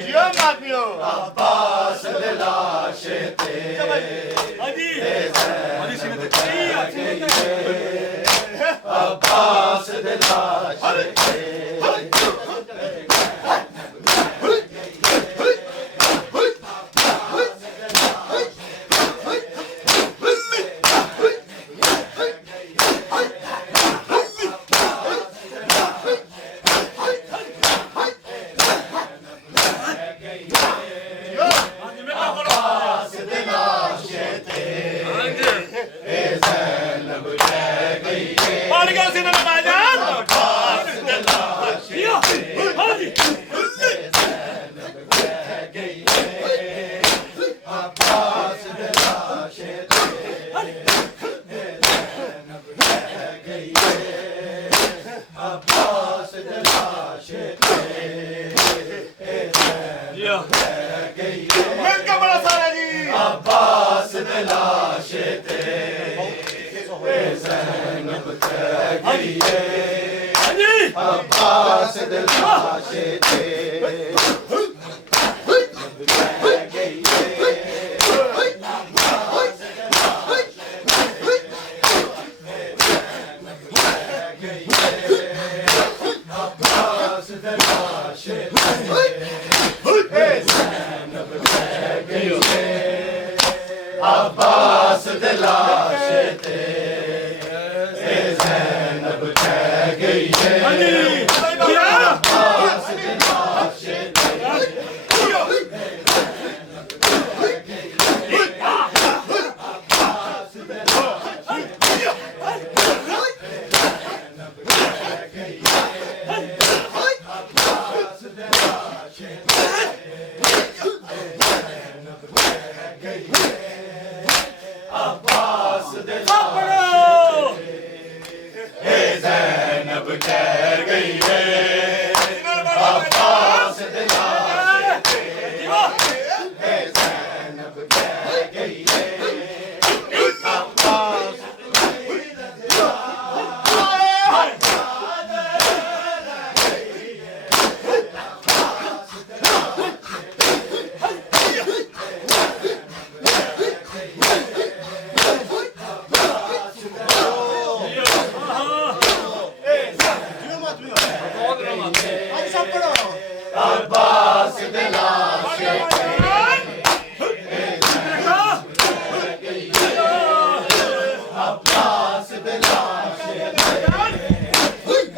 जियो मादमियो अब्बास दिलाशते हाजी अब्बास दिलाशते अब्बास दिलाशते अब्बास दिलाशते ज़ैनब कह गई है अब्बास दिलाशते अब्बास ज़ैनब कह गई है अब्बास दिलाशते ज़ैनब कह गई है अब्बास अब्बास दिलाशते अब्बास दिलाशते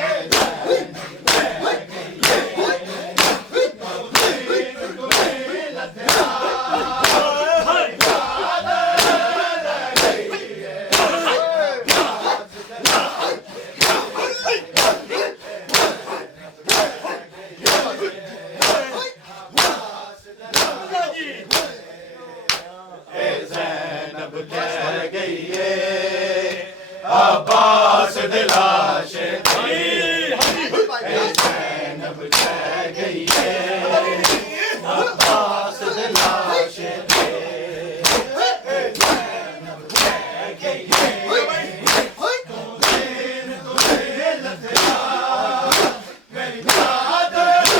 ज़ैनब कह गई है अब्बास दिलाशते ज़ैनब कह गई है अब्बास दिलाशते ज़ैनब कह गई है मेरी चादर रह गई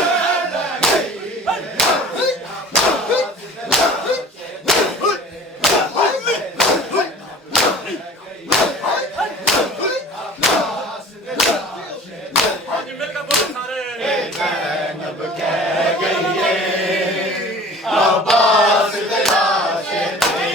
ज़ैनब कह गई है अब्बास दिलाशते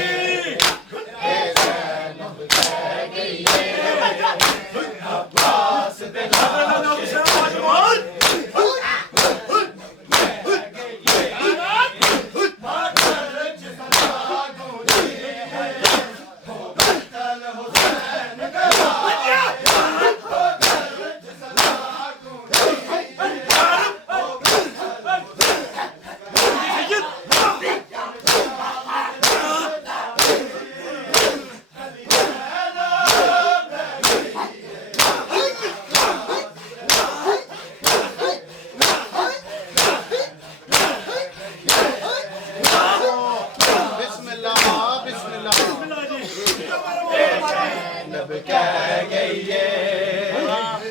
ज़ैनब कह गई है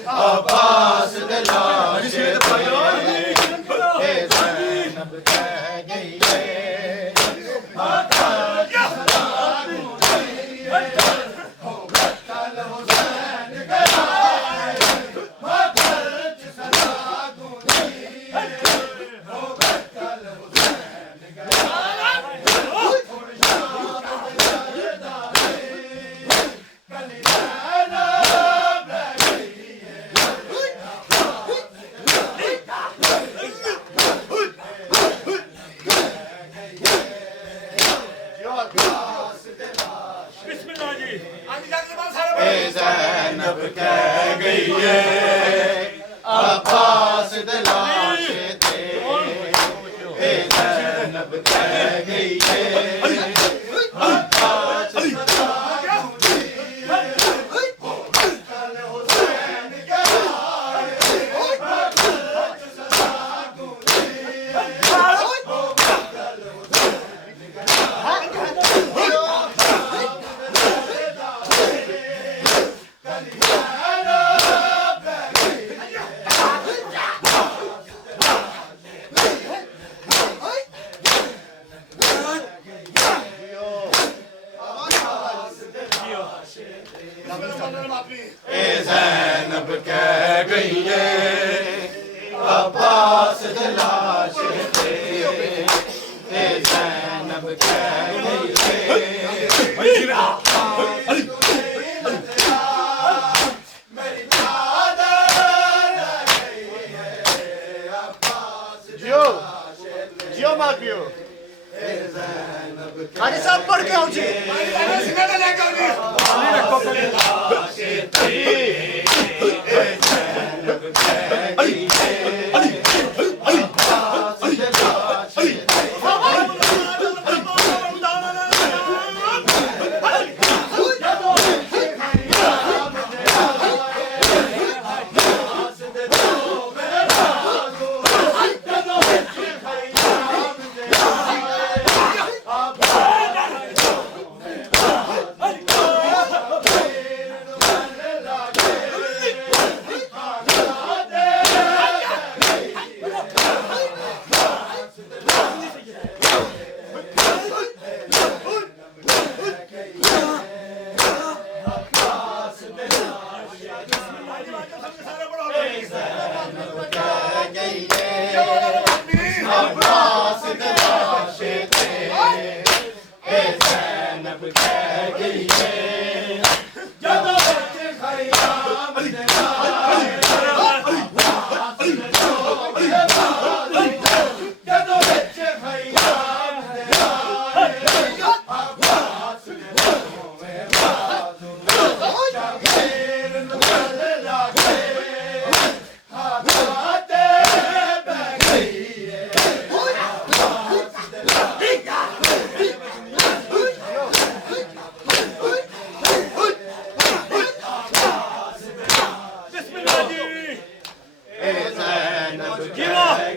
अब्बास दिलाशते अब्बास दिलाशते ज़ैनब गई है अब्बास दे लाश ते ज़ैनब कह गई है अब्बास ज़ैनब कह गई है अब्बास दे लाश ते ज़ैनब कह गई है मेरी जियो जियो मार पियो आज सब पढ़ के आओ जी अब्बास दे लाश ते ज़ैनब कह गई है मेरी चादर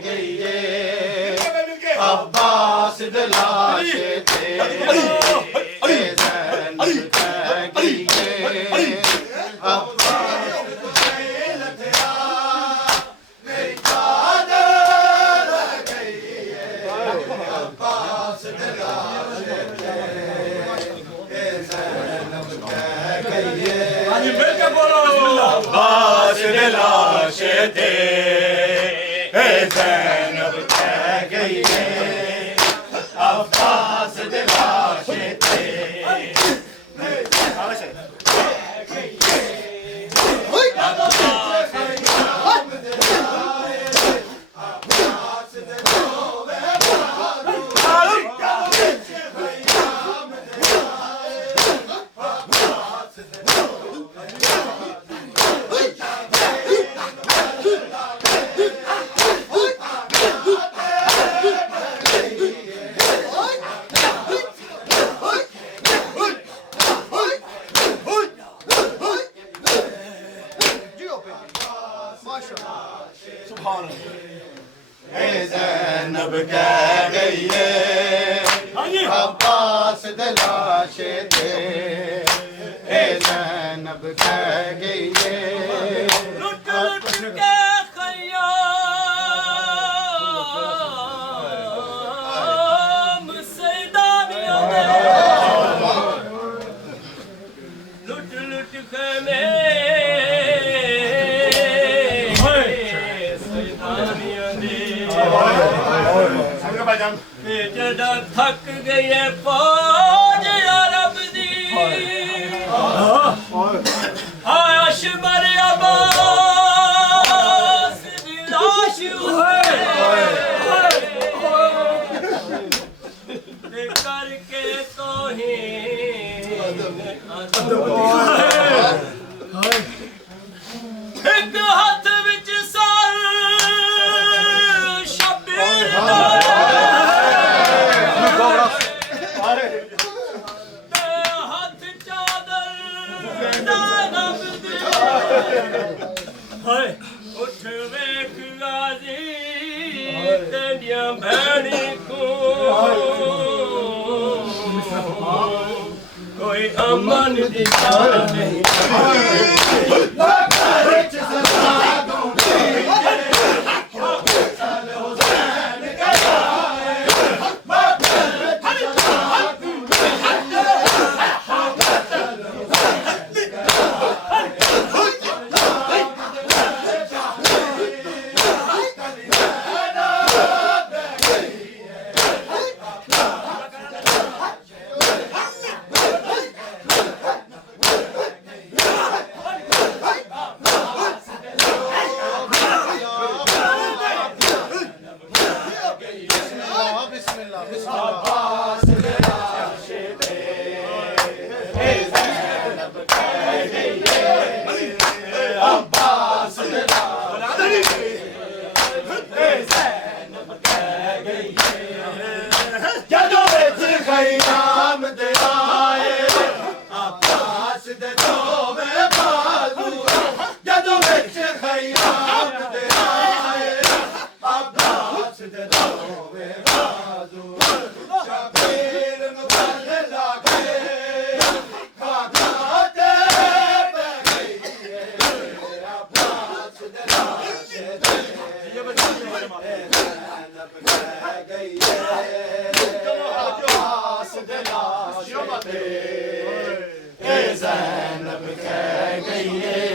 गई है अब्बास दे लाश ते ज़ैनब कह गई है अब्बास दे लाश ते ज़ैनब कह गई है अब्बास दे लाश ते ज़ैनब कह गई है अब्बास दे लाश ते ज़ैनब कह गई है लुट लुट के खयाम सैदानियों ने लुट लुट के जड़ा थक गई फौज अरब दी आशमर अब्बास दी लाश दे करके तौहीन मेरिया भैनी को कोई अमन दिखा नहीं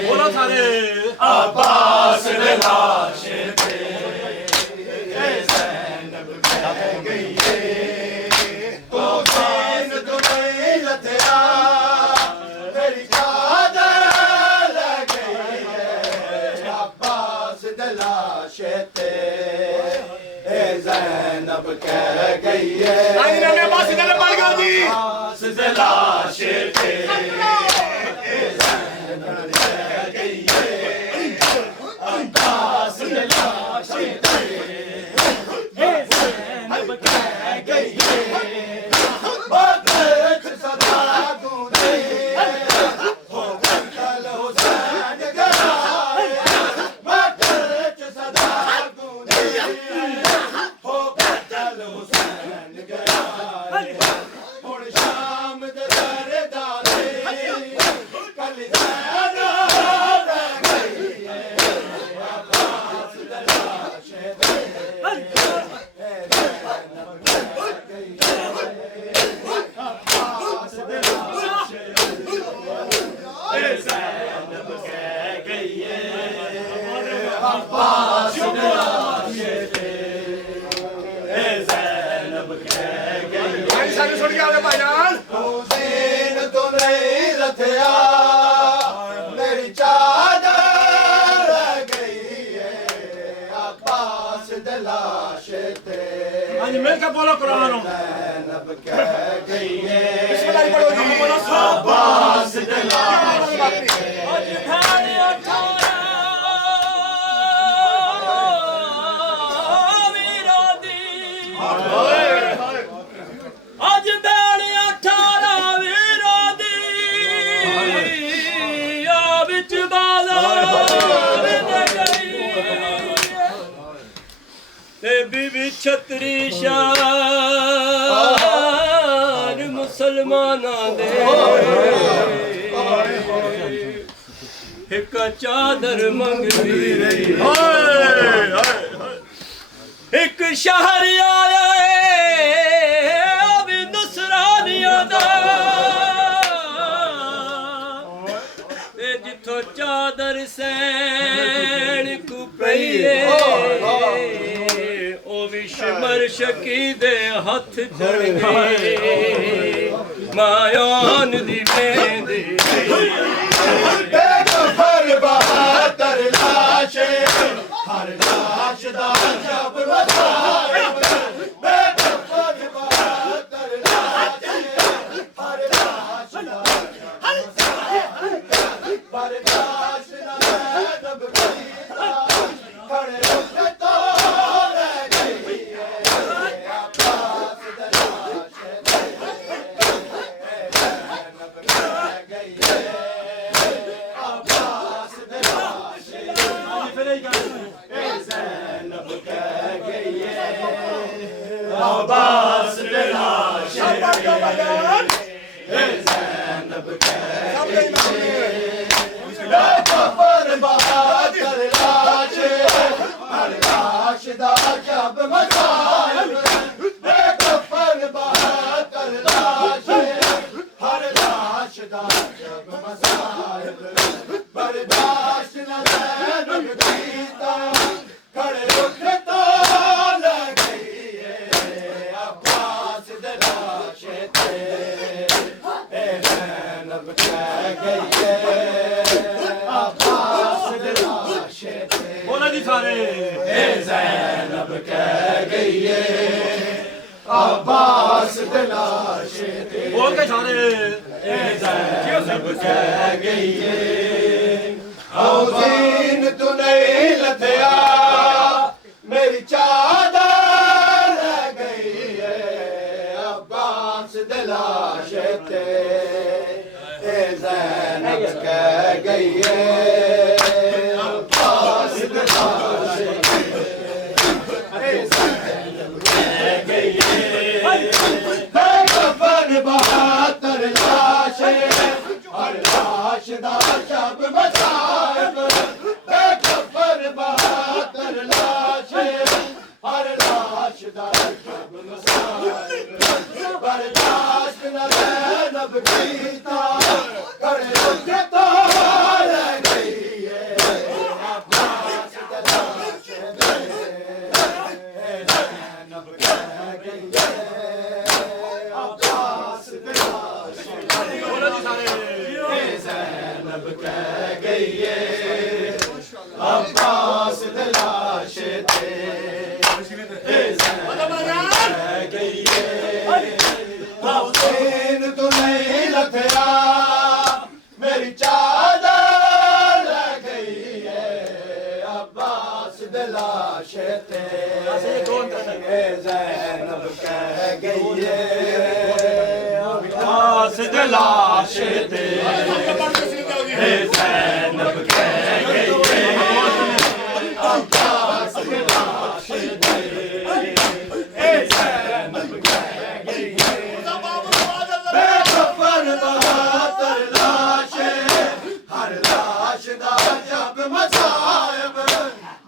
बोला थारे अब्बास ने लाश थे ज़ैनब कह गई तो सीन तो नहीं लथया तेरी चादर लग गई अब्बास ने लाश थे ज़ैनब कह गई अब्बास ने लाश थे मेरी चादर गई है अब्बास दे लाश थे आज मिल के बोलो कुरान ज़ैनब कह गई है बिस्मिल्लाह पढ़ो जी अब्बास दे लाश थे आज थारे 18 वीरा दी आज दानी 18 वीरा दी आ विच बाजार गई ते बीबी छतरी शान मुसलमाना दे एक चादर मंगदी रही एक शहर आया अभी नसरानिया दा जिथों चादर सैन को पईए ओ विश्वर शकी दे हथ चढ़ गए मायान दी वेंदी बेगफर बहादुर लाशे हर लाश दा जब वसाए बेगफर बहादुर लाशे हर लाश दा बर्दाश्त न जब करीदा खड़े होके तो रह गई अब्बास दे लाश ज़ैनब कह गई अब्बास दे लाश ज़ैनब कह गई अब्बास दिलाशे ज़ैनब कह गई बेखबर बहादुर लाशे हर लाश दा जब मसाइब बेखबर बहादुर लाशे हर लाश दा जब मसाइब बर्दाश्त न ज़ैनब कीता खड़े उठे तो लगी अब्बास दिलाशे ते ज़ैनब कह गई अब्बास दिलाशे ते बोला जी सारे ज़ैनब कह गई अब्बास दिलाशे ते बोल के सारे ज़ैनब कह गई औज़ीन तू नहीं लथया मेरी चादर रह गई है अब्बास दिलाशे ते ज़ैनब कह गई है अब्बास दिलाशे ते ज़ैनब कह गई है बेखबर बहादुर लाशे हर लाश दा जब मसाइब बेखबर बहादुर लाशे हर लाश दा जब मसाइब बर्दाश्त न ज़ैनब कीता खड़े उठे तो रह गई अब्बास दिलाशे ते ज़ैनब कह गई अब्बास दिलाशे बोला जी सारे ज़ैनब कह गई अब्बास दिलाशे ते ज़ैनब कह गई हुसैन तू नहीं लथया मेरी चादर रह गई है अब्बास दिलाशे ते ज़ैनब कह गई अब्बास दिलाशे ते ज़ैनब कह गई अब्बास दिलाशे ते ज़ैनब कह गई बेखबर बहादुर लाशे हर लाश दा जब मसाइब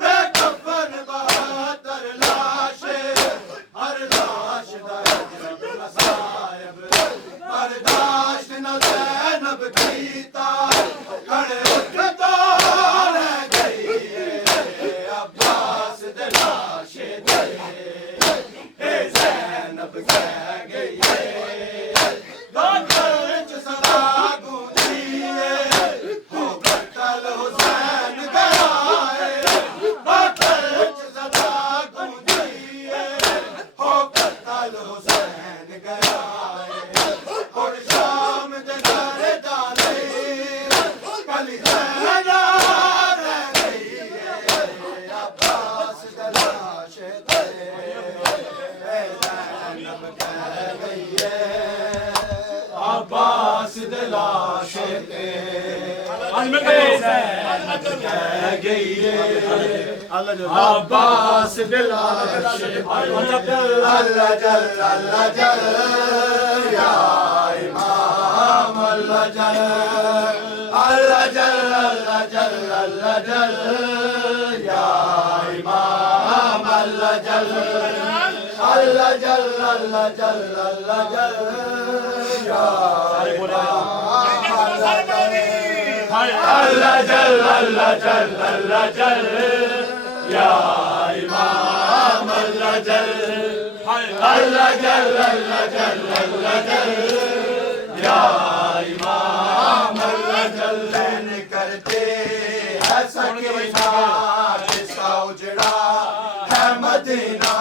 बेखबर बहादुर लाशे हर लाश दा जब मसाइब बर्दाश्त न ज़ैनब कीता खड़े उठे तो रह गई अब्बास दिलाशे ते ज़ैनब कह गई सदा गूंजी हो कतल हुसैन गया सदा गूंजी हो कतल हुसैन गया और शाम दे घर डाले कली ज़ैनब रह गई अब्बास दिलाशे ते ज़ैनब कह गई अब्बास दिलाशे ते ज़ैनब कह गई अब्बास दिलाशे अल्लाह जल या इमाम अल्लाह जल या इमाम अल्लाह जल या अल्लाह जल या इमाम अल्लाह जल या इमाम अल्लाह जल करते है सकीना जिसका उजड़ा है मदीना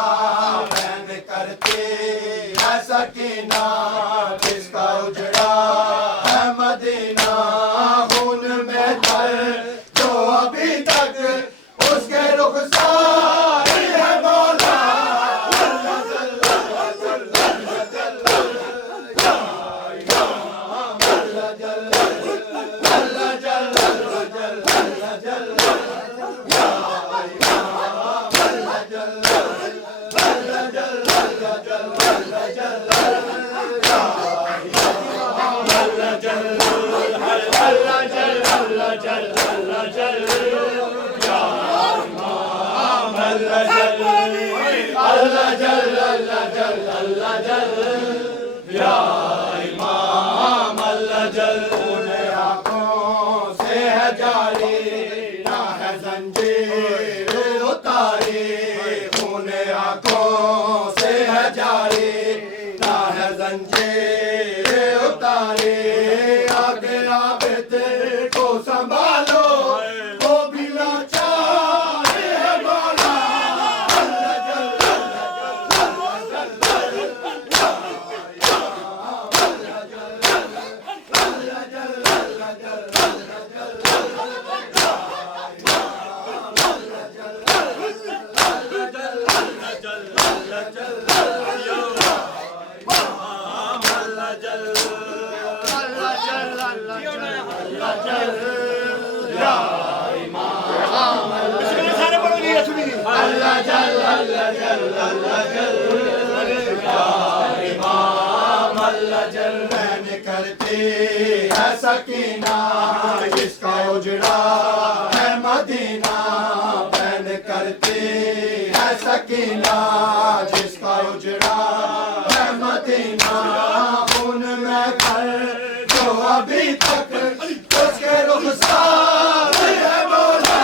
बैन करते है सकीना जिसका उजड़ा है मदीना खून में तर जो अभी तक उसके रुखसार है मौला सकीना जिसका उजड़ा है मदीना बैन करती है सकीना जिसका उजड़ा है मदीना उनमें कर जो अभी तक उसके रुखसार है बोला